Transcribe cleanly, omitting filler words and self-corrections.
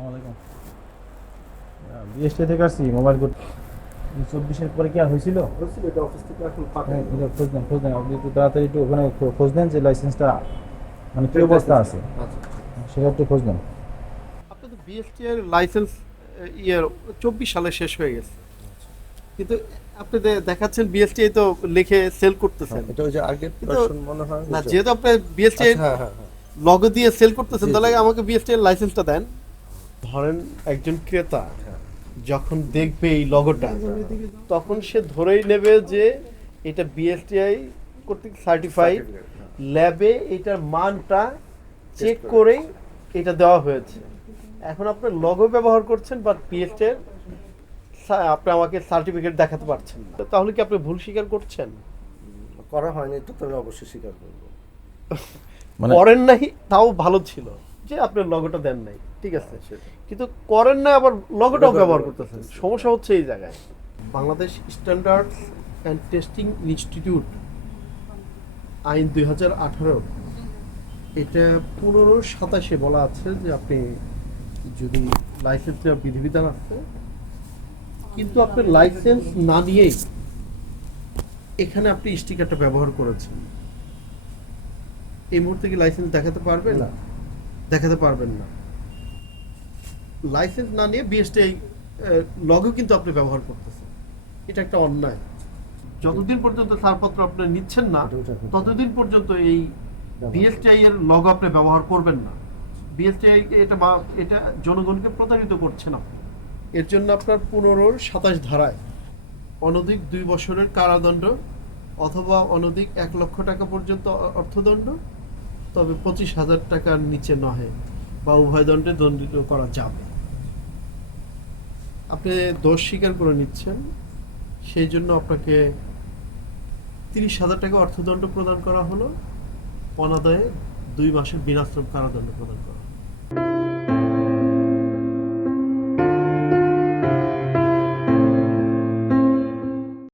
আসসালামু আলাইকুম। বিএসটি থেকে আসছি মোবাইল করতে। 24-এর পরে কি আর হয়েছিল? বলছিল এটা অফিস থেকে এখন ফাঁকা হ্যাঁ, নেই। এটা খোঁজ দেন আপনি একটু তাড়াতাড়ি একটু ওখানে খোঁজ দেন যে লাইসেন্সটা মানে কি অবস্থা আছে, আচ্ছা। সেটা একটু খোঁজ দেন। আপনার তো বিএসটি এর লাইসেন্স ইয়ার 24 সালে শেষ হয়ে গেছে, কিন্তু আপনি দেখাচ্ছেন বিএসটি তো লিখে সেল করতেছেন। এটা ওই যে আগের কিন্তু ভার্সন মনে হয় না, ওইটা। যেহেতু আপনি বিএসটি আচ্ছা, হ্যাঁ হ্যাঁ হ্যাঁ। লগো দিয়ে সেল করতেছেন, জি, তাহলে জি। আমাকে বিএসটি এর লাইসেন্সটা দেন। ধরেন একজন ক্রেতা যখন দেখবে এই লগোটা, তখন সে ধরেই নেবে যে এটা বিএসটিআই কর্তৃক সার্টিফাইড, ল্যাবে এটার মানটা চেক করেই এটা দেওয়া হয়েছে। এখন আপনার লগো ব্যবহার করছেন বাট বিএসটি এর আপনি আমাকে সার্টিফিকেট দেখাতে পারছেন না, তাহলে কি আপনি ভুল স্বীকার করছেন? করা হয়নি তো, তবে অবশ্যই স্বীকার করবো। মানে করেন নাই তাও ভালো ছিল যে আপনি লগোটা দেন নাই, ঠিক আছে, কিন্তু করেন না আবার লগোটাও ব্যবহার করতেছেন। সমস্যা হচ্ছে এই জায়গায়। Bangladesh standards and testing institute আইন 2018, এটা 15-27 বলা আছে যে আপনি যদি লাইসেন্স নেওয়ার বিধিবিধান আছে, কিন্তু আপনি লাইসেন্স না নিয়েই এখানে আপনি স্টিকারটা ব্যবহার করেছেন, এই মুহূর্তে কি লাইসেন্স দেখাতে পারবেন? না। দেখাতে পারবেন না। লাইসেন্স না নিয়ে বিএসটি লগও কিন্তু আপনি ব্যবহার করতেছেন, এটা একটা অন্যায়। যতদিন পর্যন্ত ছাড়পত্র আপনি নিচ্ছেন না, ততদিন পর্যন্ত এই বিএসটিআই এর লগ আপনি ব্যবহার করবেন না। বিএসটিআই এটা জনগণকে প্রতারিত করছেন আপনি। এর জন্য আপনার 15-27 ধারায় অনধিক 2 বছরের কারাদণ্ড অথবা অনধিক 1 লক্ষ টাকা পর্যন্ত অর্থদণ্ড, তবে 25,000 টাকার নিচে নহে বা উভয় দণ্ডে দণ্ডিত করা যাবে। আপনি দোষ স্বীকার করে নিচ্ছেন, সেই জন্য আপনাকে 30,000 টাকা অর্থদণ্ড প্রদান করা হলো, অনাদায়ে 2 মাসের বিনাশ্রম কারাদণ্ড প্রদান করা হলো।